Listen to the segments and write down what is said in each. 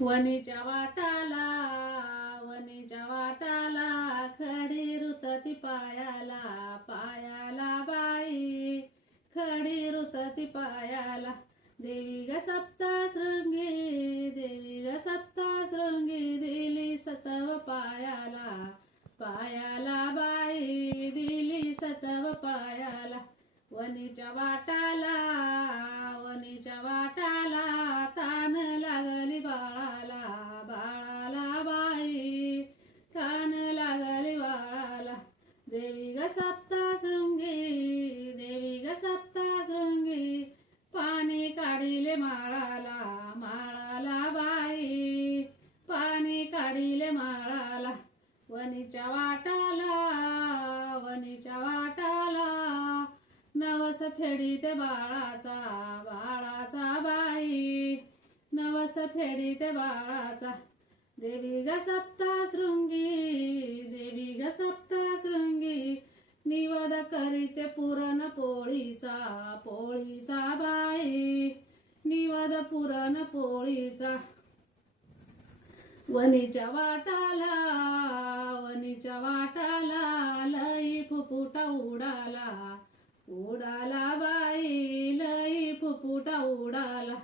वनीच्या वाटाला वनीच्या वाटाला खडी रुतती पायाला पायाला बाई खडी रुतती पायाला. देवी ग सप्तशृंगी देवी ग सप्तशृंगी दिली सतव पायाला पायाला बाई दिली सतव पायाला. वनीच्या वाटाला वनीच्या वाटा देवी ग सप्तशृंगी देवी ग सप्तशृंगी. पाणी काढिले माळाला माळाला बाई. पाणी काढिले माळाला वनीच्या वाटाला वनीच्या वाटाला. नवस फेडी ते बाळाचा बाळाचा बाई. नवस फेडी ते बाळाचा देवी ग सप्तशृंगी देवी ग सप्तशृंगी. करीते पुरण पोळीचा पोळीचा बाई. निवाद पुरण पोळीचा. वनीच्या वाटाला वनीच्या वाटाला लई फुफुटा उडाला. उडाला बाई लई फुफुटा उडाला.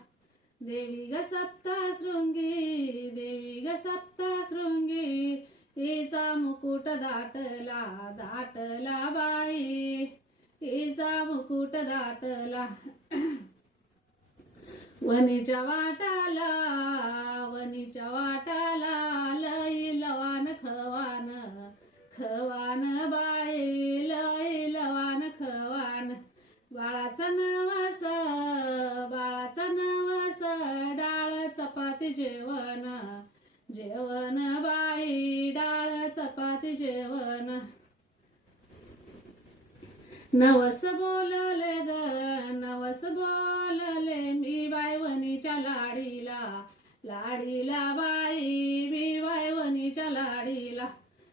देवी ग सप्तशृंगी देवी ग सप्तशृंगी हिचा मुकुट दाटला दाटला बाई. हिचा मुकुट दाटला. वनीच्या वाटाला वनीच्या वाटाला लई लवान खवान. खवान बाई लई लवान खवान. बाळाचा नवस बाळाचा नवस डाळ चपाती जेवण. जेवण बाई डाळ चपाती जेवण. नवस बोलले ग नवस बोलले मी बायवनीच्या लाडीला. लाडीला बाई मी बायवनीच्या लाडीला.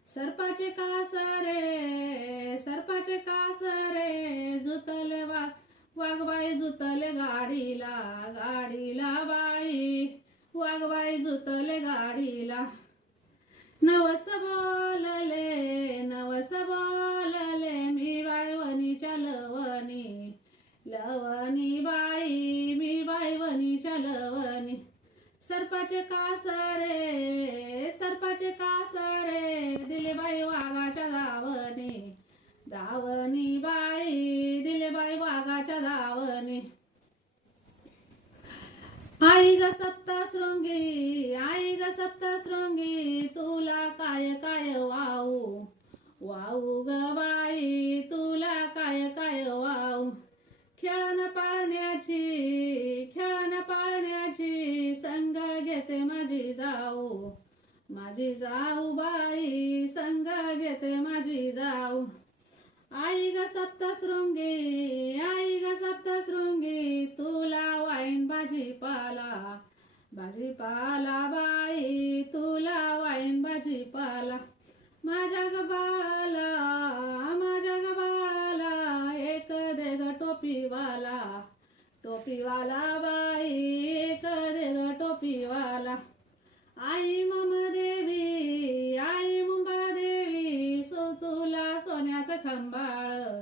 सर्पाचे कासरे सर्पाचे कासरे जुतले वाघ वाघबाई जुतले गाडीला. गाडीला बाई वाघबाई जुतले गाडीला. नवस बोलले नवस बोलले मी बाय बायवनीच्या लवणी लवणी बाई मी बायवनीच्या लवणी सर्पाचे कासरे सर्पाचे कासरे दिले बाई वाघाच्या दावणी दावणी बाई दिले बाई वाघाच्या दावणी आई ग सप्तशृंगी आई ग सप्तशृंगी तुला खेळण पाळण्याची खेळण पाळण्याची संग घेते माझी जाऊ. माझी जाऊ बाई संग घेते माझी जाऊ. आई ग सप्तशृंगी आई ग सप्तशृंगी तुला वाईन भाजीपाला. भाजीपाला बाई तुला वाईन भाजीपाला. बाई एक ग टोपीवाला. आई मम देवी आई मुंबा देवी सो तुला सोन्याचं खंबाळ.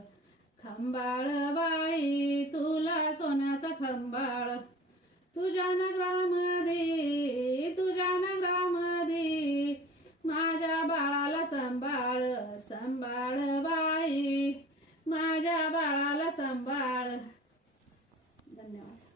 खंबाळ बाई तुला सोन्याचं खंबाळ. तुझ्या नगरामध्ये तुझ्या नगरामध्ये माझ्या बाळाला सांभाळ सांभाळ बाई माझ्या बाळाला सांभाळ. धन्यवाद.